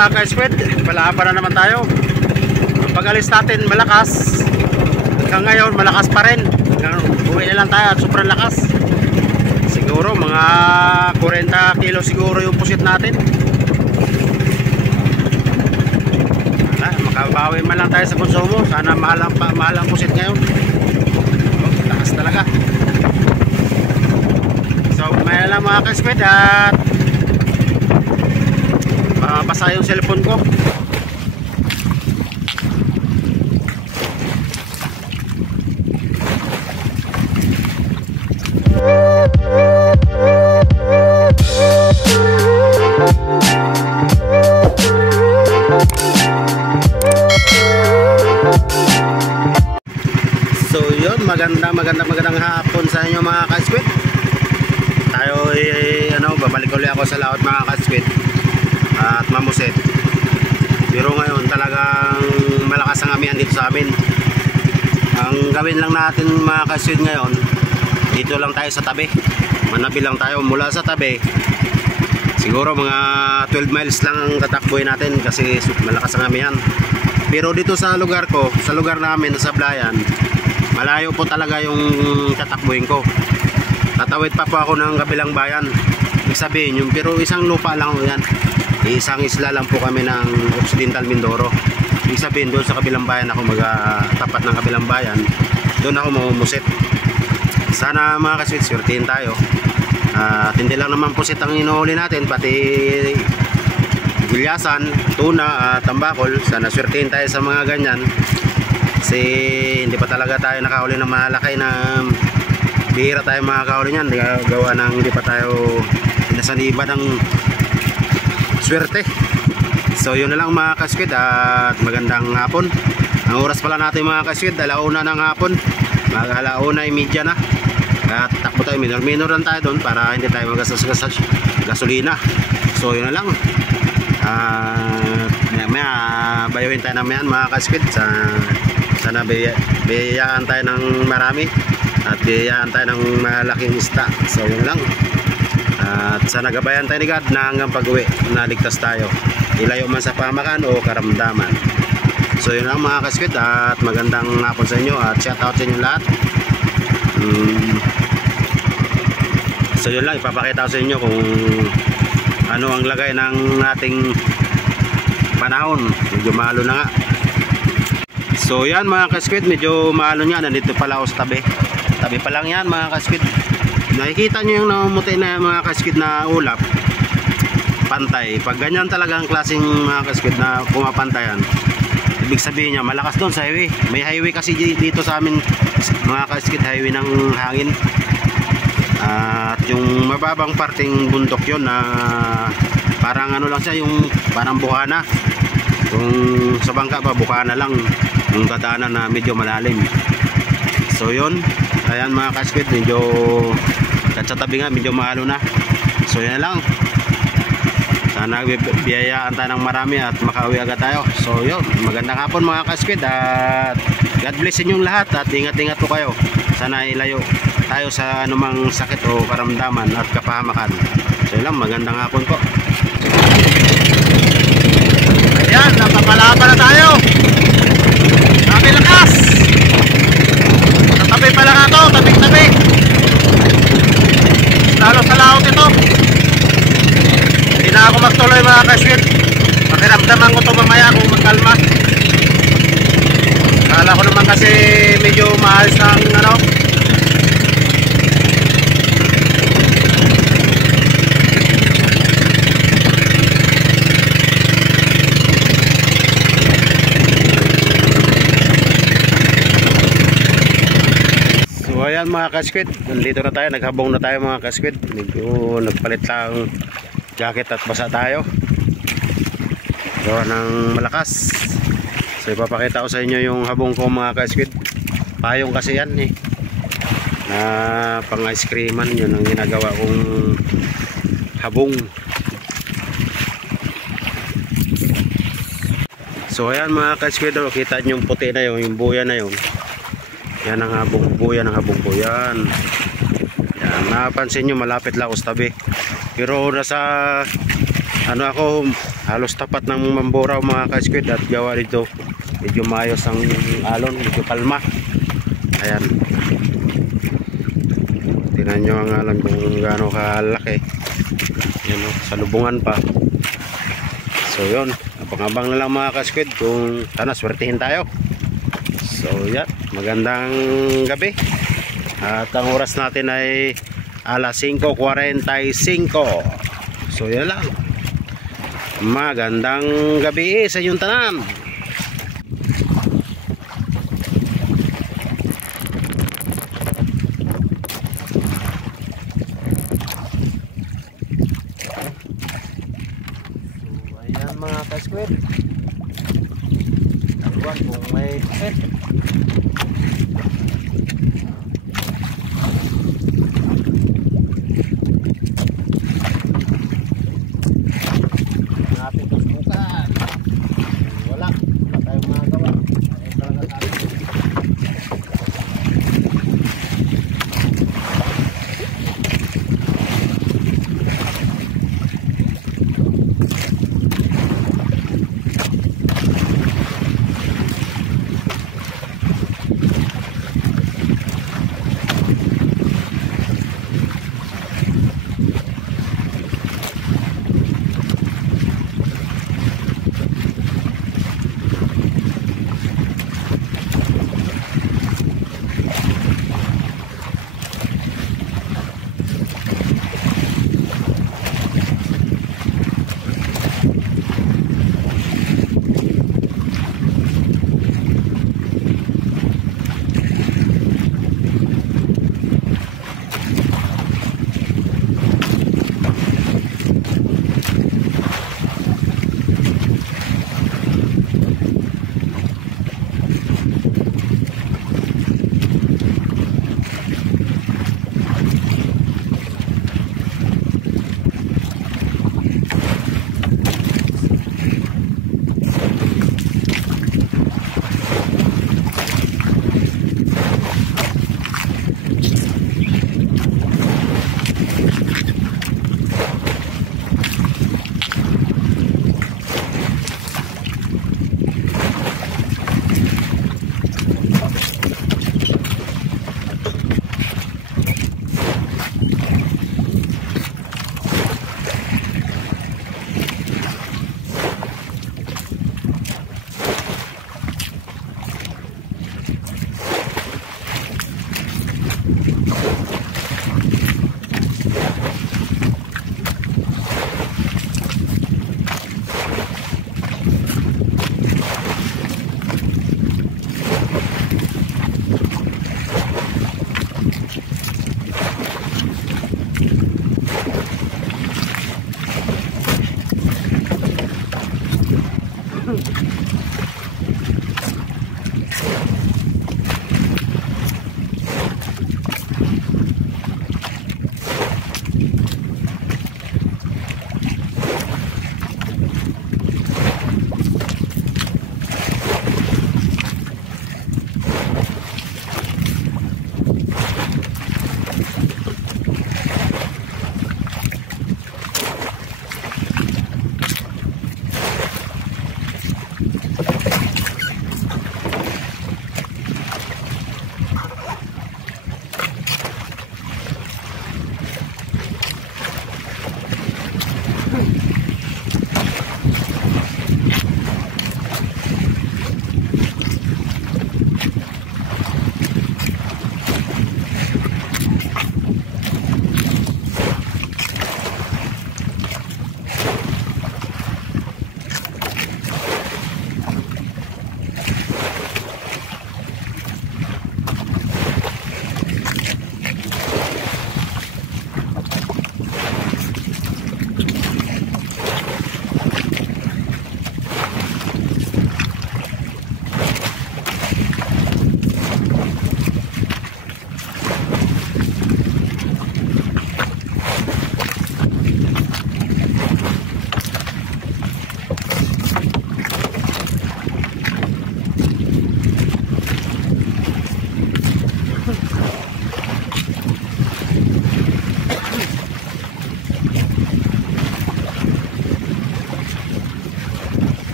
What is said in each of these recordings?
mga ka-squid, palaban na naman tayo. Ang pag-alis natin malakas, hanggang ngayon malakas pa rin. Uwi na lang tayo at sobrang lakas. Siguro mga 40 kilo siguro yung pusit natin. Makabawi man lang tayo sa konsumo. Sana mahal ang pusit ngayon. Lakas talaga. So may lang mga ka-squid at basa yung cellphone ko. So yun, magandang hapon sa inyo mga ka-squid. Tayo babalik ulit ako sa laot mga ka-squid at mamusit. Pero ngayon talagang malakas ang amihan dito sa amin. Ang gawin lang natin mga ka-squid ngayon, dito lang tayo sa tabi. Manabi lang tayo mula sa tabi. Siguro mga 12 miles lang ang tatakbuhin natin kasi malakas ang amihan. Pero dito sa lugar ko, sa lugar namin sa Sablayan, malayo po talaga yung tatakbuhin ko. Tatawid pa po ako ng kabilang bayan. Ibig sabihin yung pero isang lupa lang yan. Isang isla lang po kami ng Occidental Mindoro. Ibig sabihin doon sa kabilang bayan ako tapat ng kabilang bayan. Doon ako mamumusit. Sana mga ka-squid, swertihin tayo. At hindi lang naman pusit ang inuhuli natin, pati gulyasan, tuna at tambakol. Sana swertihin tayo sa mga ganyan. Kasi hindi pa talaga tayo nakahuli ng malaki na bihira tayo makakahuli niyan. Gawa ng hindi pa tayo pinasaniba ng swerte. So yun na lang mga ka-squid at magandang hapon. Ang oras pala natin mga ka-squid, 1:00 ng hapon. Mag 1:30 na. At takbo tayo, minor lang tayo doon para hindi tayo magastos gasolina. So yun na lang. Maya bayuhin tayo naman mga ka-squid. Sana biyayaan tayo ng marami at biyayaan tayo ng malaking isda. So yun lang. At sana gabayan tayo ni God na hanggang pag-uwi naligtas tayo, ilayo man sa pamakan o karamdaman. So yun lang mga ka-squid at magandang hapon sa inyo at shout out sa inyo lahat. So yun lang, ipapakita ko sa inyo kung ano ang lagay ng ating panahon. Medyo mahalo na nga. So yan mga ka-squid, medyo mahalo nga. Nandito pala ako sa tabi. Tabi pa lang yan mga ka-squid. Nakikita nyo yung namumuti na mga ka-squid na ulap, pantay. Pag ganyan talaga ang klaseng mga ka-squid na pumapantayan, ibig sabihin niya malakas doon sa highway. May highway kasi dito sa amin mga ka-squid, highway ng hangin. At yung mababang parting bundok yon na parang ano lang siya, yung parang buhana. Kung sa bangka pa buhana lang yung dadaanan na medyo malalim. So yun, ayan mga ka-squid, medyo sa tabi nga medyo mahalo na. So yan lang. Sana biyayaan tayo ng marami at makauwi agad tayo. So yun, magandang hapon mga ka-squid at God bless inyong lahat at ingat-ingat po kayo. Sana ilayo tayo sa anumang sakit o karamdaman at kapahamakan. So yun lang, magandang hapon po. Ayan, napapalaban na tayo. Sabi lakas. Tabi pala nga to, tabi-tabi. Lalo sa laot ito. Hindi na ako magtuloy mga ka-squid. Pakiramdaman ko ito mamaya kung magkalma. Kala ko naman kasi medyo maayos ng ano. So ayan mga ka-squid, nandito na tayo, naghabong na tayo mga ka-squid. Medyo nagpalit lang jacket at basa tayo. Gawa ng malakas. So ipapakita ko sa inyo yung habong ko mga ka-squid. Payong kasi yan eh, na pang ice creaman. Yun ang ginagawa kong habong. So ayan mga ka-squid, kita nyo yung puti na yun, yung buya na yun. Yan ang habong buya ng habong ko. Yan, napansin nyo malapit lang ako sa tabi. Pero nasa ano ako, halos tapat ng Mamboraw mga ka-squid, at gawa dito medyo maayos ang alon, medyo kalma. Ayan, tingnan nyo ang alon kung gaano kalaki. Yan, sa lubungan pa. So yun, abang-abang na lang mga ka-squid kung sana swertihin tayo. So yan, magandang gabi. At ang oras natin ay alas 5:45. So yan lang. Magandang gabi sa inyong tanan. So ayan mga ka-squid, taluan kung may pet. Natin susubukan. Wala tayong magagawa. Ay talaga sa atin.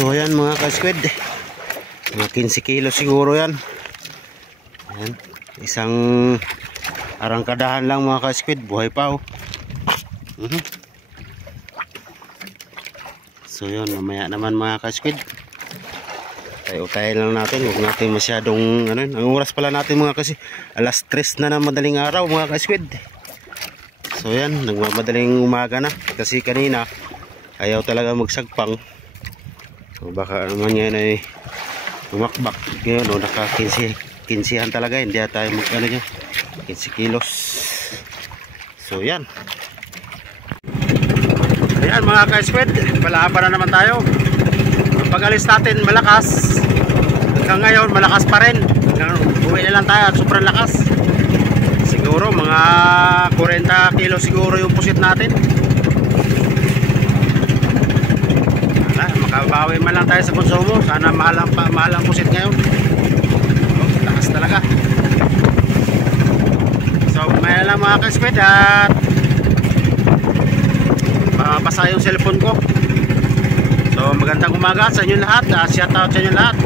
So ayan mga ka-squid, mga 15 kilo siguro yan. Ayan, isang arangkadahan lang mga ka-squid, buhay pa oh. So yun, mamaya naman mga ka-squid, tayo-tayo lang natin, huwag natin masyadong ano, ang oras pala natin mga kasi alas 3 na ng madaling araw mga ka-squid. So yan, nagmamadaling umaga na kasi kanina ayaw talaga magsagpang. So baka naman yan ay umakbak ngayon o naka 15 talaga, hindi tayo mag ano nyo 15 kilos. So yan, ayan mga ka-squid, palaban na naman tayo. Pag-alis natin malakas, hanggang ngayon malakas pa rin, uwi na lang tayo at sobrang lakas. Siguro mga 40 kilo siguro yung pusit natin. Makabawi man lang tayo sa konsumo. Sana mahal ang pusit ngayon. Lakas talaga. So may lang mga ka-squid at basa yung cellphone ko. So magandang umaga sa inyo lahat. Shout out sa inyo lahat.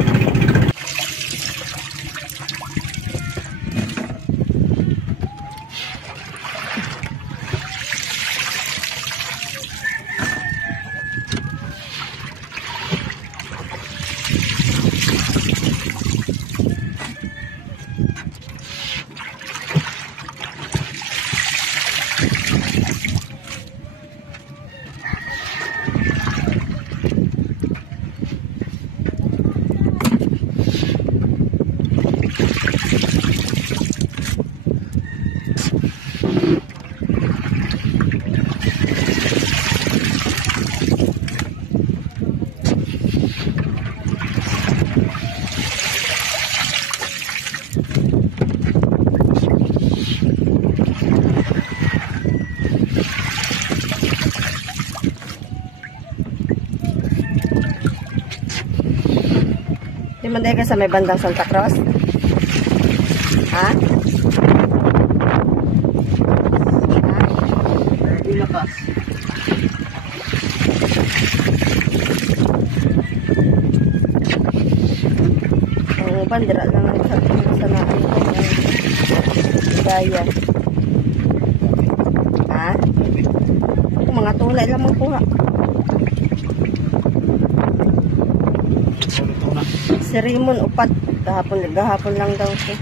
Di man dahil ka sa may bandang Santa Cruz? Ha? Di lakas. Ang bandera lang ang sanaan ko. Gaya. Ha? Mga tulay lang magkuha. Si Raymond upat gahapon lang daw siya.